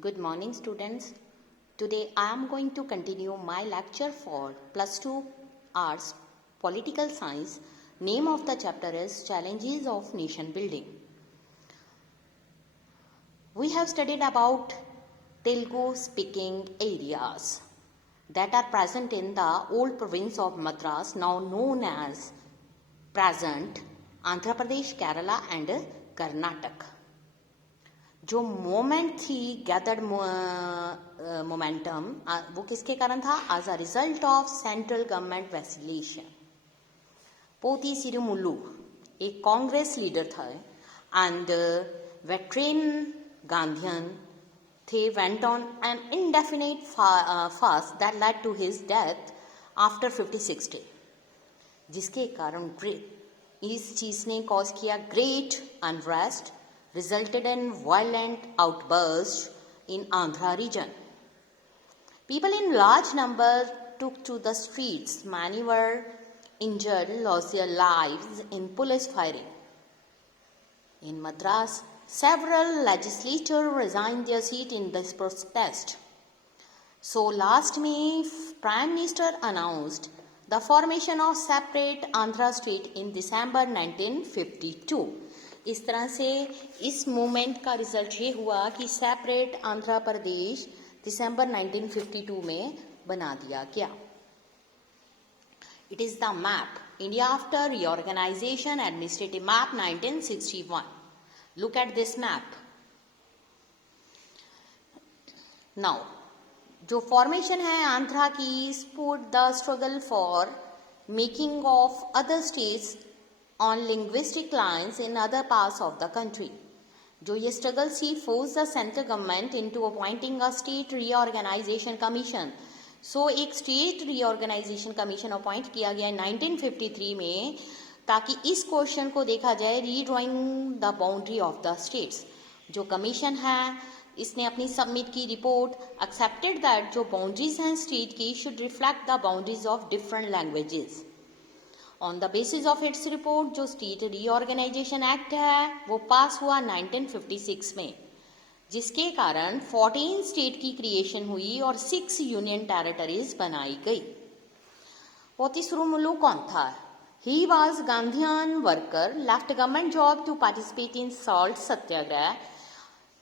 Good morning, students. Today I am going to continue my lecture for plus 2 arts political science. Name of the chapter is Challenges of Nation Building. We have studied about Telugu speaking areas that are present in the old province of Madras, now known as present Andhra Pradesh, Kerala and Karnataka. जो moment थी gathered momentum वो किसके कारण था? As a result of central government vacillation. Potti Sriramulu एक Congress leader था and veteran Gandhian थे went on an indefinite fast that led to his death after 56 day, जिसके कारण इस चीज ने कॉज किया great unrest, resulted in violent outbursts in Andhra region. People in large number took to the streets. Many were injured, lost their lives in police firing. In Madras, several legislators resigned their seat in this protest. So last May, Prime Minister announced the formation of separate Andhra state in December 1952. इस तरह से इस movement का result ये हुआ कि separate Andhra Pradesh दिसंबर 1952 में बना दिया गया. It is the map India after reorganisation administrative map 1961. Look at this map. Now जो फॉर्मेशन है आंध्रा की support the struggle for making of other states on linguistic lines in other parts of the country. जो ये struggle see force the central government into appointing a state reorganisation commission. So एक state reorganisation commission appoint किया गया 1953 में, ताकि इस question को देखा जाए redrawing the boundary of the states. जो कमीशन है इसने अपनी सबमिट की रिपोर्ट एक्सेप्टेड दैट जो बाउंड्रीज हैं स्टेट की should reflect the boundaries of different languages. On the basis of its report जो स्टेट रीऑर्गेनाइजेशन एक्ट है वो पास हुआ 1956 में, जिसके कारण 14 स्टेट की क्रिएशन हुई और 6 यूनियन टेरिटरीज बनाई गई. पोती सिरुमुल्लू कौन था? He was Gandhian worker, left government job to participate in salt satyagraha.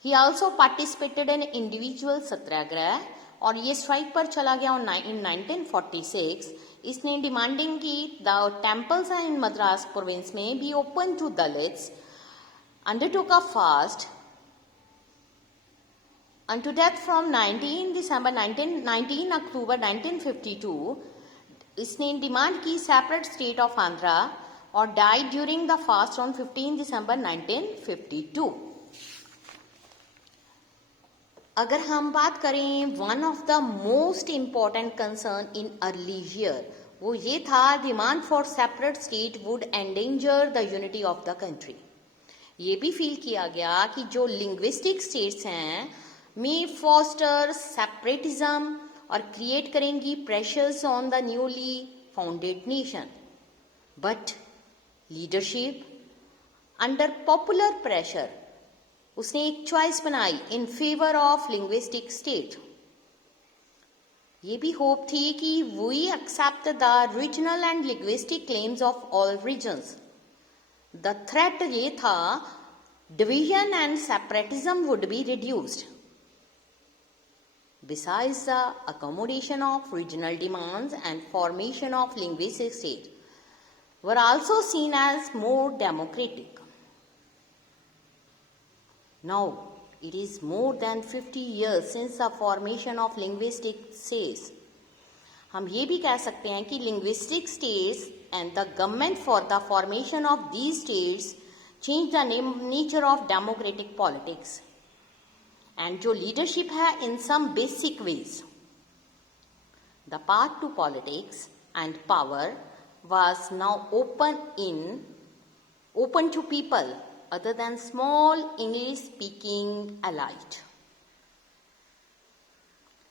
He also participated in individual satyagraha और ये स्ट्राइक पर चला गया इन 1946. इसने डिमांडिंग की the temples in Madras province में be open to Dalits, undertook a fast unto death from 19 October 1952. इसने demand की सेपरेट स्टेट ऑफ आंध्रा और died during the fast on 15 December 1952. अगर हम बात करें one of the most important concern in early year, वो ये था demand for separate state would endanger the unity of the country. ये भी फील किया गया कि जो लिंग्विस्टिक स्टेट्स हैं मे फॉस्टर सेपरेटिज्म और क्रिएट करेंगी pressures on the newly founded nation. But leadership under popular pressure उसने एक चॉइस बनाई in favour of linguistic state. ये भी होप थी कि we accept the regional and linguistic claims of all regions. The threat ये था division and separatism would be reduced. Besides the accommodation of regional demands and formation of linguistic states were also seen as more democratic. Now, it is more than 50 years since the formation of linguistic states. हम ये भी कह सकते हैं कि linguistic states and the government for the formation of these states changed the nature of democratic politics. And जो leadership है in some basic ways. The path to politics and power was now open to people other than small English speaking elite.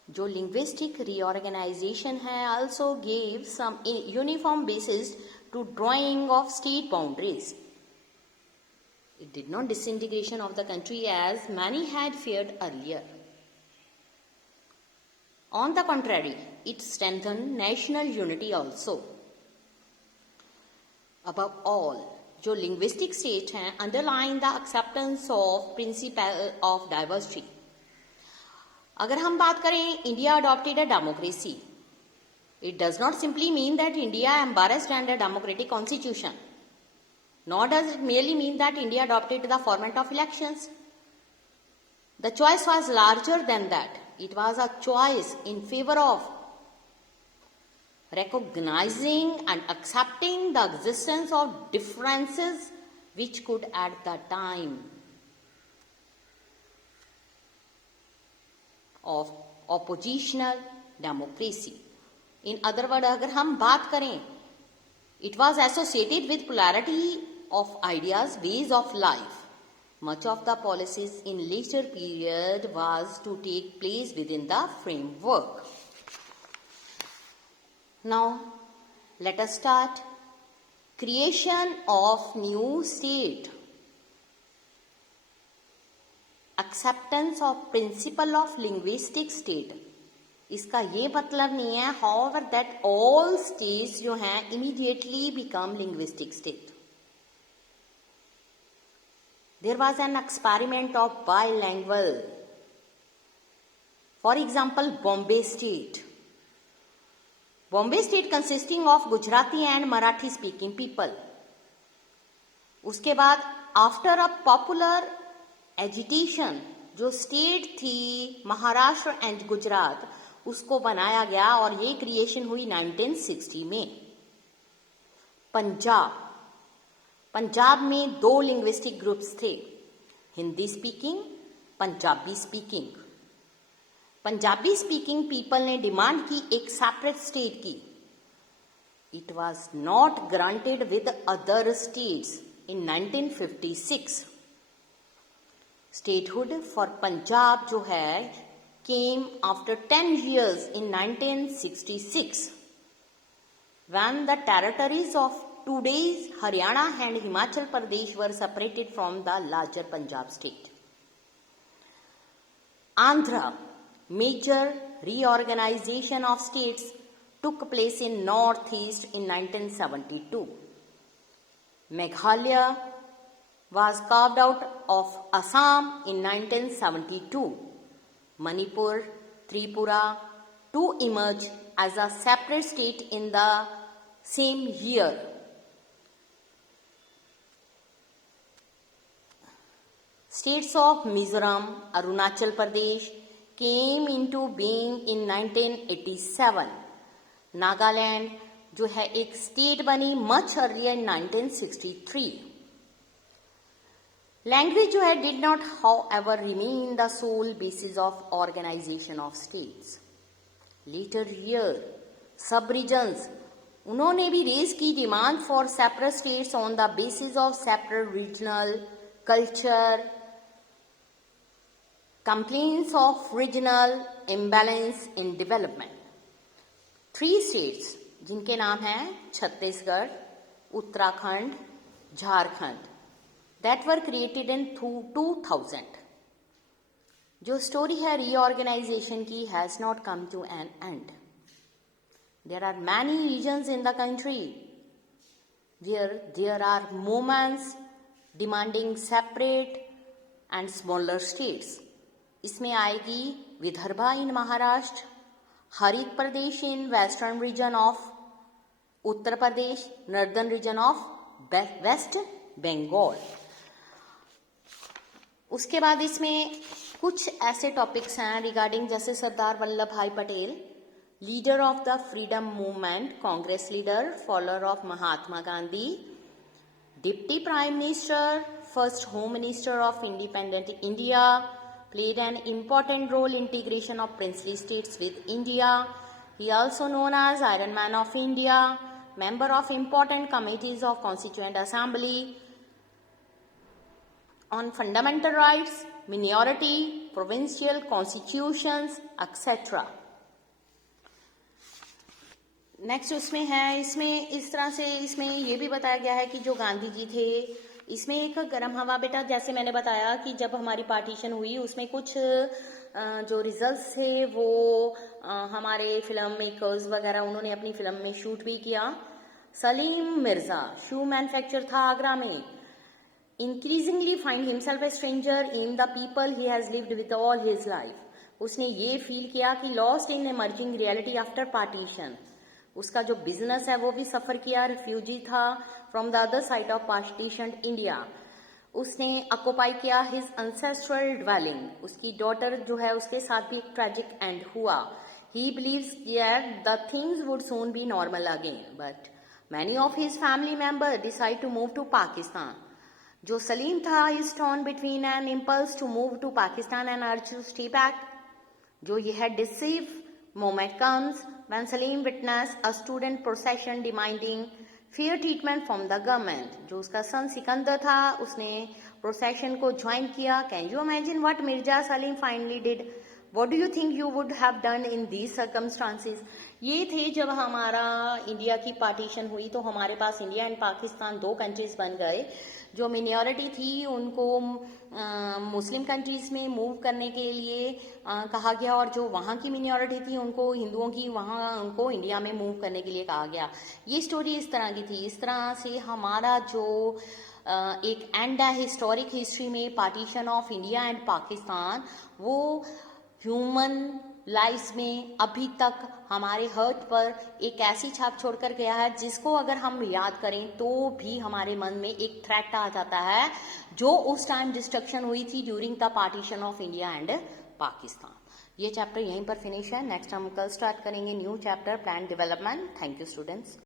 जो linguistic reorganization है also gave some uniform basis to drawing of state boundaries. It did not disintegration of the country as many had feared earlier. On the contrary, it strengthened national unity also. Above all, जो linguistic state हैं underline the acceptance of principle of diversity. अगर हम बात करें India adopted a democracy, it does not simply mean that India embraced a democratic constitution, nor does it merely mean that India adopted the format of elections. The choice was larger than that. It was a choice in favor of recognizing and accepting the existence of differences which could at the time of oppositional democracy. In other words, अगर हम बात करें, it was associated with plurality of ideas, ways of life. Much of the policies in later period was to take place within the framework. Now, let us start. Creation of new state. Acceptance of principle of linguistic state. इसका ये मतलब नहीं है, however, that all states जो हैं immediately become linguistic state. There was an experiment of bilingual. For example, Bombay State. Bombay State consisting of Gujarati and Marathi speaking people. उसके बाद after a popular agitation, जो state थी Maharashtra and Gujarat, उसको बनाया गया और ये क्रिएशन हुई 1960 में. पंजाब में 2 लिंग्विस्टिक ग्रुप्स थे, Hindi speaking, Punjabi speaking. Punjabi speaking people ने डिमांड की एक सेपरेट स्टेट की. It was not granted with other states in 1956. Statehood for Punjab जो है came after 10 years in 1966 when the territories of today's Haryana and Himachal Pradesh were separated from the larger Punjab state. Andhra, major reorganization of states took place in northeast in 1972. Meghalaya was carved out of Assam in 1972. Manipur, Tripura to emerge as a separate state in the same year. States of Mizoram, Arunachal Pradesh came into being in 1987. Nagaland जो है एक state बनी much earlier in 1963. Language जो है did not however remain the sole basis of organization of states. Later year, sub-regions उन्होंने भी raise की demand for separate states on the basis of separate regional culture, complaints of regional imbalance in development. 3 states जिनके नाम हैं Chhattisgarh, Uttarakhand, Jharkhand, that were created in 2000. जो story है reorganisation की has not come to an end. There are many regions in the country where there are movements demanding separate and smaller states. इसमें आएगी Vidarbha in Maharashtra, Harit Pradesh in western region of Uttar Pradesh, northern region of West Bengal. उसके बाद इसमें कुछ ऐसे topics हैं regarding जैसे सरदार वल्लभ भाई Patel, leader of the freedom movement, Congress leader, follower of Mahatma Gandhi, deputy prime minister, first home minister of independent India, played an important role in integration of princely states with India. He also known as Iron Man of India, member of important committees of Constituent Assembly on fundamental rights, minority, provincial constitutions, etc. Next उसमें है, इसमें इस तरह से इसमें ये भी बताया गया है कि जो गांधी जी थे इसमें एक गर्म हवा बेटा, जैसे मैंने बताया कि जब हमारी पार्टीशन हुई उसमें कुछ जो रिजल्ट्स थे वो हमारे फिल्म मेकर्स वगैरह उन्होंने अपनी फिल्म में शूट भी किया। सलीम मिर्जा शू मैन्युफैक्चर था आगरा में। Increasingly find himself A stranger in the people he has lived with all his life. उसने ये फील किया कि lost in emerging reality after partition. उसका जो बिजनेस है वो भी सफर किया, रिफ्यूजी था from the other side of partition India. उसने ऑक्युपाई किया हिज एंसेस्ट्रल ड्वेलिंग। उसकी डॉटर जो है उसके साथ भी एक ट्रेजिक एंड हुआ। He believes that the things would soon be normal again, but many of his family member decide to move to Pakistan. जो सलीम था is torn between an impulse to move to Pakistan and urge to stay back. जो ये है deceive moment comes when Salim witnessed a student procession demanding fair treatment from the government। जो उसका सन सिकंदर था उसने procession को ज्वाइन किया। Can you imagine what Mirza Salim finally did? What do you think you would have done in these circumstances? ये थे जब हमारा इंडिया की पार्टीशन हुई तो हमारे पास इंडिया एंड पाकिस्तान दो कंट्रीज बन गए। जो मिनॉरिटी थी उनको मुस्लिम कंट्रीज में मूव करने के लिए कहा गया, और जो वहाँ की मिनॉरिटी थी उनको हिंदुओं की वहाँ उनको इंडिया में मूव करने के लिए कहा गया। ये स्टोरी इस तरह की थी। इस तरह से हमारा जो एक एंड है हिस्टोरिक हिस्ट्री में partition of India and Pakistan, वो ह्यूमन लाइफ में अभी तक हमारे हर्ट पर एक ऐसी छाप छोड़कर गया है जिसको अगर हम याद करें तो भी हमारे मन में एक थ्रेट आ जाता है, जो उस टाइम डिस्ट्रक्शन हुई थी during the partition of India and Pakistan. ये चैप्टर यहीं पर फिनिश है। नेक्स्ट हम कल स्टार्ट करेंगे new chapter plan development. Thank you students.